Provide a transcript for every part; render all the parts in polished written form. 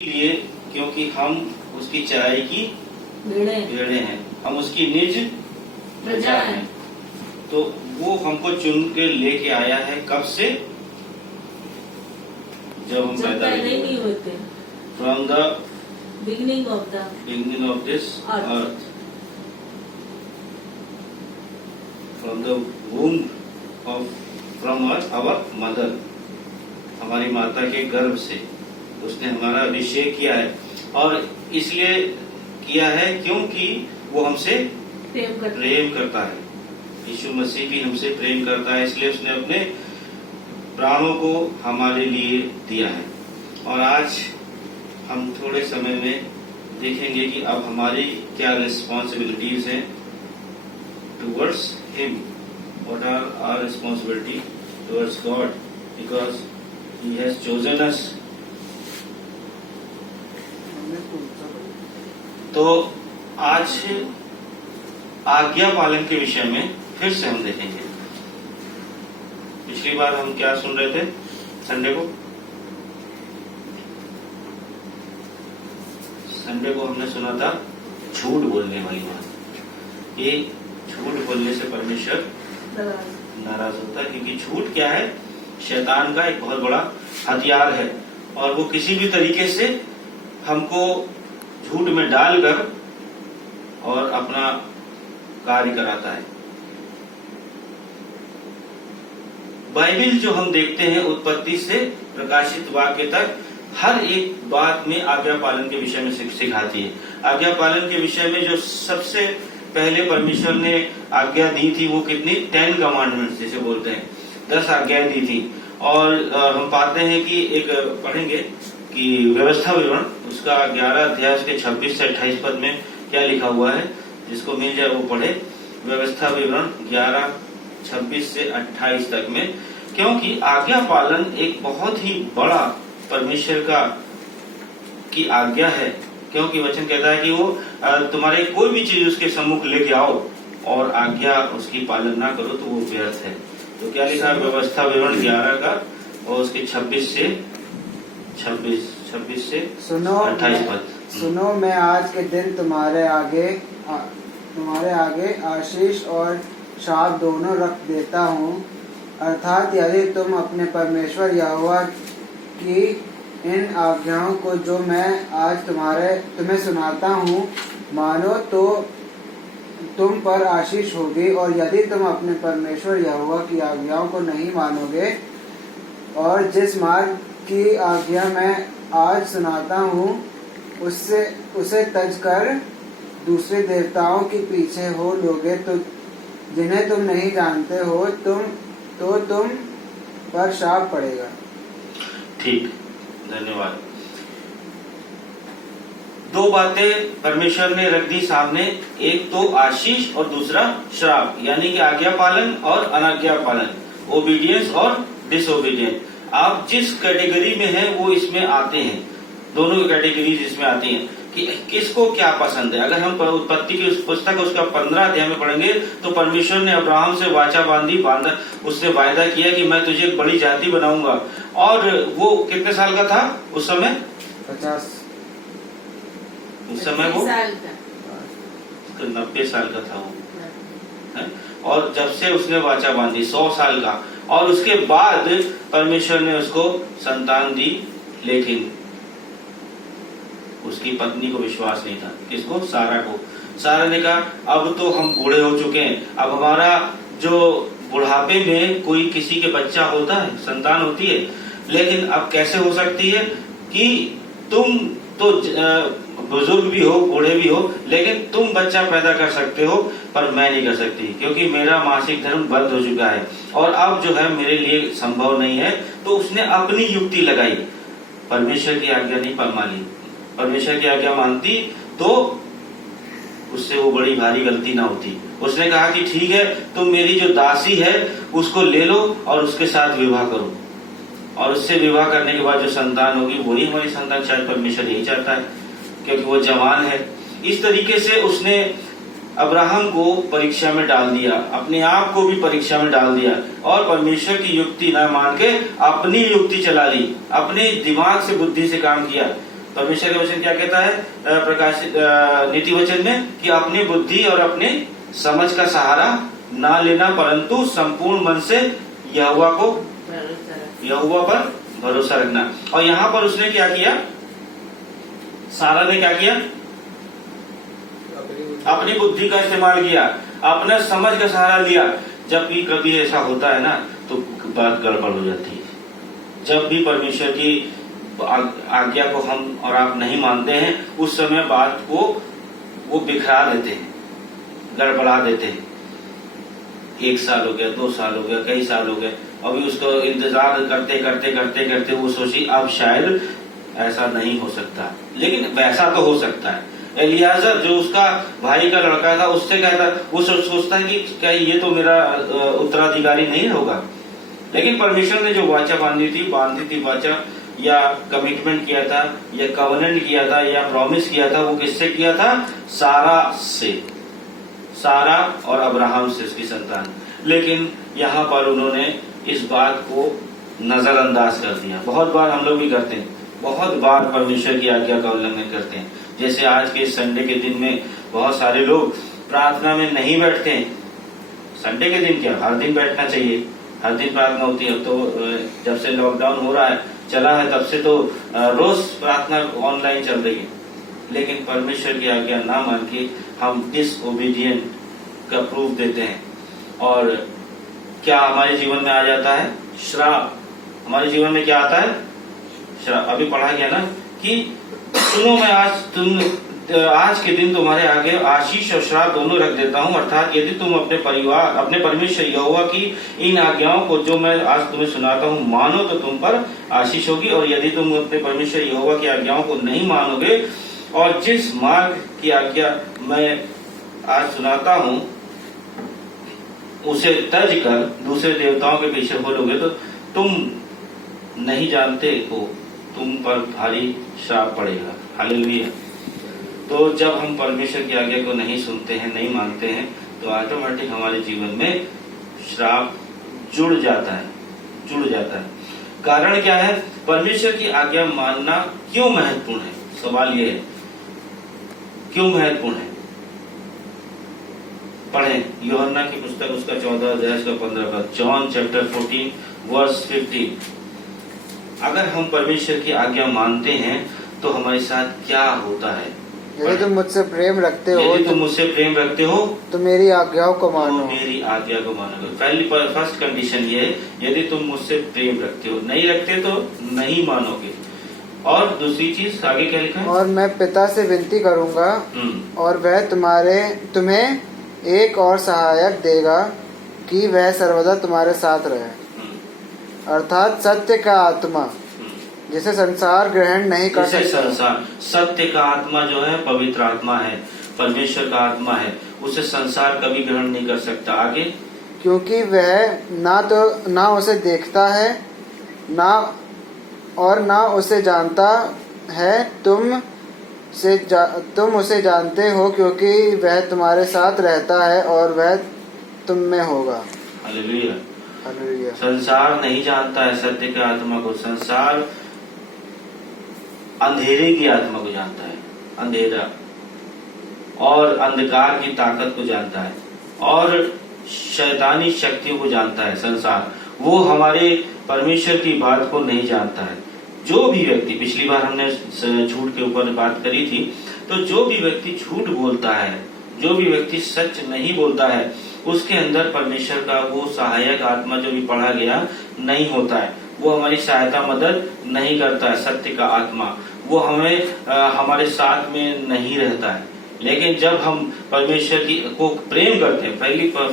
लिए क्योंकि हम उसकी चराई की भेड़ें हैं, हम उसकी निज प्रजा हैं। तो वो हमको चुन के लेके आया है। कब से? जब हम पैदा नहीं होते। From the beginning of this earth, from the womb of from our mother, हमारी माता के गर्भ से उसने हमारा अभिषेक किया है। और इसलिए किया है क्योंकि वो हमसे प्रेम करता है। यीशु मसीह भी हमसे प्रेम करता है, इसलिए उसने अपने प्राणों को हमारे लिए दिया है। और आज हम थोड़े समय में देखेंगे कि अब हमारी क्या रिस्पॉन्सिबिलिटीज हैं towards him. What are our responsibility towards God, because he has chosen us. तो आज आज्ञा पालन के विषय में फिर से हम देखेंगे। पिछली बार हम क्या सुन रहे थे? संडे को हमने सुना था झूठ बोलने वाली बात। ये झूठ बोलने से परमेश्वर नाराज होता है, क्योंकि झूठ क्या है? शैतान का एक बहुत बड़ा हथियार है, और वो किसी भी तरीके से हमको झूठ में डालकर और अपना कार्य कराता है। बाइबिल जो हम देखते हैं उत्पत्ति से प्रकाशित वाक्य तक, हर एक बात में आज्ञा पालन के विषय में सिखाती है। आज्ञा पालन के विषय में जो सबसे पहले परमेश्वर ने आज्ञा दी थी वो कितनी? 10 कमांडमेंट्स जिसे बोलते हैं, 10 आज्ञाएं दी थी। और हम पाते हैं कि एक पढ़ेंगे कि व्यवस्था विवरण उसका 11 अध्याय उसके 26 से 28 पद में क्या लिखा हुआ है। जिसको मिल जाए वो पढ़े। व्यवस्था विवरण 11, 26 से 28 तक में, क्योंकि आज्ञा पालन एक बहुत ही बड़ा परमेश्वर की आज्ञा है। क्योंकि वचन कहता है कि वो तुम्हारे कोई भी चीज उसके सम्मुख लेके आओ और आज्ञा उसकी पालन ना करो तो वो व्यर्थ है। तो क्या लिखा है व्यवस्था विवरण 11 का और उसके 26 से 28 पद। सुनो, मैं आज के दिन तुम्हारे आगे आशीष और शाप दोनों रख देता हूँ। अर्थात यदि तुम अपने परमेश्वर यहोवा की इन आज्ञाओं को जो मैं आज तुम्हें सुनाता हूँ मानो तो तुम पर आशीष होगी, और यदि तुम अपने परमेश्वर यहोवा की आज्ञाओं को नहीं मानोगे और जिस मार्ग की आज्ञा मैं आज सुनाता हूँ उसे तज कर दूसरे देवताओं के पीछे हो लोगे तो जिन्हें तुम नहीं जानते हो तुम पर शाप पड़ेगा। ठीक, धन्यवाद। 2 बातें परमेश्वर ने रख दी सामने, एक तो आशीष और दूसरा श्राप, यानी कि आज्ञा पालन और अनाज्ञा पालन, ओबीडियंस और डिसोबीडियंस। आप जिस कैटेगरी में हैं वो इसमें आते हैं, दोनों कैटेगरीज इसमें आती हैं कि किसको क्या पसंद है। अगर हम उत्पत्ति की उस पुस्तक उसका 15 अध्याय में पढ़ेंगे तो परमेश्वर ने अब्राहम से वाचा बांधा, उससे वायदा किया कि मैं तुझे एक बड़ी जाति बनाऊंगा। और वो कितने साल का था उस समय? 50। उस समय वो 90 साल का था वो है? और जब से उसने वाचा बांधी 100 साल का, और उसके बाद परमेश्वर ने उसको संतान दी, लेकिन उसकी पत्नी को विश्वास नहीं था। किसको? सारा को। सारा ने कहा अब तो हम बूढ़े हो चुके हैं, अब हमारा जो बुढ़ापे में कोई किसी के बच्चा होता है, संतान होती है, लेकिन अब कैसे हो सकती है कि तुम तो बुजुर्ग भी हो, बूढ़े भी हो, लेकिन तुम बच्चा पैदा कर सकते हो पर मैं नहीं कर सकती, क्योंकि मेरा मासिक धर्म बंद हो चुका है और अब जो है मेरे लिए संभव नहीं है। तो उसने अपनी युक्ति लगाई, परमेश्वर की आज्ञा नहीं मानी। परमेश्वर की आज्ञा मानती तो उससे वो बड़ी भारी गलती ना होती। उसने कहा कि ठीक है, तुम मेरी जो दासी है उसको ले लो और उसके साथ विवाह करो, और उससे विवाह करने के बाद जो संतान होगी वही हमारी संतान। शायद परमेश्वर यही चाहता है, क्योंकि वो जवान है। इस तरीके से उसने अब्राहम को परीक्षा में डाल दिया, अपने आप को भी परीक्षा में डाल दिया, और परमेश्वर की युक्ति न मान के अपनी युक्ति चला ली, अपने दिमाग से बुद्धि से काम किया। परमेश्वर का वचन क्या कहता है प्रकाशित नीति वचन में कि अपनी बुद्धि और अपने समझ का सहारा ना लेना, परंतु संपूर्ण मन से यहोवा पर भरोसा रखना। और यहाँ पर उसने क्या किया, सारा ने क्या किया, अपनी बुद्धि का इस्तेमाल किया, अपने समझ का सहारा लिया। जब भी कभी ऐसा होता है ना तो बात गड़बड़ हो जाती है। जब भी परमेश्वर की आज्ञा को हम और आप नहीं मानते हैं, उस समय बात को वो बिखरा देते हैं, गड़बड़ा देते हैं। 1 साल हो गया, 2 साल हो गया, कई साल हो गए, अभी उसको इंतजार करते करते करते करते वो सोची अब शायद ऐसा नहीं हो सकता, लेकिन वैसा तो हो सकता है। एलियाजर जो उसका भाई का लड़का था, उससे कहता, वो सोचता है कि क्या ये तो मेरा उत्तराधिकारी नहीं होगा, लेकिन परमेश्वर ने जो वाचा बांधी थी वाचा या कमिटमेंट किया था या कवनेंट किया था या प्रॉमिस किया था, वो किससे किया था, सारा से, सारा और अब्राहम से, उसकी संतान। लेकिन यहाँ पर उन्होंने इस बात को नजरअंदाज कर दिया। बहुत बार हम लोग भी करते हैं, बहुत बार परमेश्वर की आज्ञा का उल्लंघन करते हैं। जैसे आज के संडे के दिन में बहुत सारे लोग प्रार्थना में नहीं बैठते हैं। संडे के दिन क्या, हर दिन बैठना चाहिए, हर दिन प्रार्थना होती है। तो जब से लॉकडाउन हो रहा है, चला है, तब से तो रोज प्रार्थना ऑनलाइन चल रही है। लेकिन परमेश्वर की आज्ञा ना मान के हम डिसओबीडिएंट का प्रूफ देते हैं, और क्या हमारे जीवन में आ जाता है, श्राप। हमारे जीवन में क्या आता है, श्राप। अभी पढ़ा गया ना कि सुनो, मैं आज के दिन तुम्हारे आगे आशीष और श्राप दोनों रख देता हूँ, अर्थात यदि तुम अपने परमेश्वर यहोवा की इन आज्ञाओं को जो मैं आज तुम्हें सुनाता हूँ मानो तो तुम पर आशीष होगी, और यदि तुम अपने परमेश्वर यहोवा की आज्ञाओं को नहीं मानोगे और जिस मार्ग की आज्ञा मैं आज सुनाता हूँ उसे तज कर दूसरे देवताओं के पीछे बोलोगे तो तुम नहीं जानते हो, तुम पर भारी श्राप पड़ेगा। हालेलुया। तो जब हम परमेश्वर की आज्ञा को नहीं सुनते हैं, नहीं मानते हैं, तो ऑटोमेटिक हमारे जीवन में श्राप जुड़ जाता है। कारण क्या है, परमेश्वर की आज्ञा मानना क्यों महत्वपूर्ण है? सवाल ये है, क्यों महत्वपूर्ण है? पढ़ें यूहन्ना की पुस्तक, उसका 14 अध्याय का 15 पद, जॉन चैप्टर 14 वर्स 15। अगर हम परमेश्वर की आज्ञा मानते हैं तो हमारे साथ क्या होता है? यदि तुम मुझसे प्रेम रखते हो तो मेरी आज्ञाओं को मानो। मेरी आज्ञा को मानोगे। फर्स्ट कंडीशन ये है, यदि तुम मुझसे प्रेम रखते हो। नहीं रखते तो नहीं मानोगे। और दूसरी चीज आगे क्या लिखा है, और मैं पिता से विनती करूंगा और वह तुम्हें एक और सहायक देगा कि वह सर्वदा तुम्हारे साथ रहे, अर्थात सत्य का आत्मा, जिसे संसार ग्रहण नहीं कर सकता। सत्य का आत्मा जो है पवित्र आत्मा है, परमेश्वर का आत्मा है, उसे संसार कभी ग्रहण नहीं कर सकता। आगे, क्योंकि वह ना उसे देखता है ना उसे जानता है। तुम उसे जानते हो क्योंकि वह तुम्हारे साथ रहता है और वह तुम में होगा। हालेलुया। संसार नहीं जानता है सत्य के आत्मा को। संसार अंधेरे की आत्मा को जानता है, अंधेरा और अंधकार की ताकत को जानता है और शैतानी शक्तियों को जानता है। संसार वो हमारे परमेश्वर की बात को नहीं जानता है। जो भी व्यक्ति, पिछली बार हमने झूठ के ऊपर बात करी थी, तो जो भी व्यक्ति झूठ बोलता है, जो भी व्यक्ति सच नहीं बोलता है, उसके अंदर परमेश्वर का वो सहायक आत्मा जो भी पढ़ा गया नहीं होता है। वो हमारी सहायता मदद नहीं करता है। सत्य का आत्मा वो हमारे साथ में नहीं रहता है। लेकिन जब हम परमेश्वर को प्रेम करते हैं,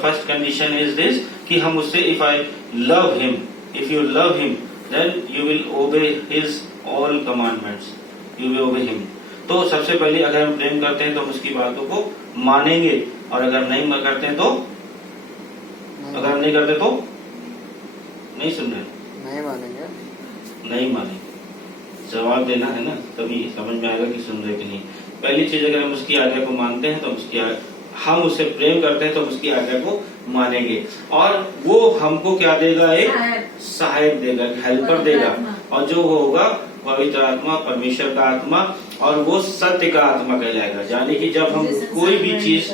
फर्स्ट कंडीशन इज दिस कि हम उससे if you love him then you will obey his all commandments, you will obey him। तो सबसे पहले अगर हम प्रेम करते हैं तो हम उसकी बातों को मानेंगे, और अगर नहीं करते हैं तो नहीं सुन रहे, नहीं मानेंगे। जवाब देना है ना, तभी समझ में आएगा कि सुन रहे कि नहीं। पहली चीज, अगर हम उसकी आज्ञा को मानते हैं तो हम उसे प्रेम करते हैं तो उसकी आज्ञा को मानेंगे, और वो हमको क्या देगा, एक सहायक देगा, हेल्पर देगा, और जो होगा पवित्र आत्मा, परमेश्वर का आत्मा, और वो सत्य का आत्मा कहलाएगा। यानी कि जब हम कोई भी चीज,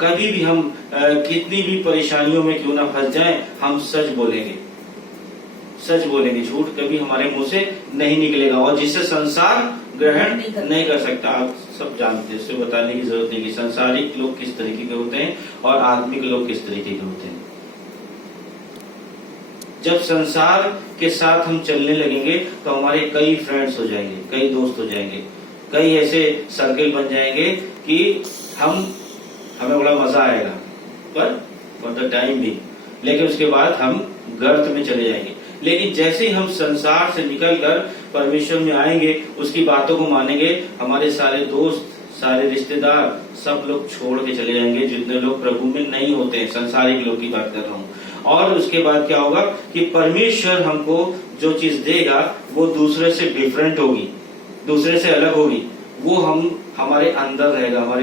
कभी भी हम कितनी भी परेशानियों में क्यों ना फंस जाएं, हम सच बोलेंगे, सच बोलेंगे, झूठ कभी हमारे मुंह से नहीं निकलेगा, और जिससे संसार ग्रहण नहीं कर सकता। आप सब जानते हैं, इससे बताने की जरूरत नहीं कि संसारिक लोग किस तरीके के होते हैं और आत्मिक लोग किस तरीके के होते हैं। जब संसार के साथ हम चलने लगेंगे तो हमारे कई फ्रेंड्स हो जाएंगे, कई दोस्त हो जाएंगे, कई ऐसे सर्किल बन जाएंगे कि हमें बड़ा मजा आएगा, पर फॉर द टाइम भी, लेकिन उसके बाद हम गर्त में चले जाएंगे। लेकिन जैसे ही हम संसार से निकलकर परमेश्वर में आएंगे, उसकी बातों को मानेंगे, हमारे सारे दोस्त, सारे रिश्तेदार, सब लोग छोड़ के चले जाएंगे, जितने लोग प्रभु में नहीं होते हैं, संसारिक लोग की बात कर रहा हूँ। और उसके बाद क्या होगा कि परमेश्वर हमको जो चीज देगा वो दूसरे से डिफरेंट होगी, दूसरे से अलग होगी, वो हमारे अंदर रहेगा, हमारे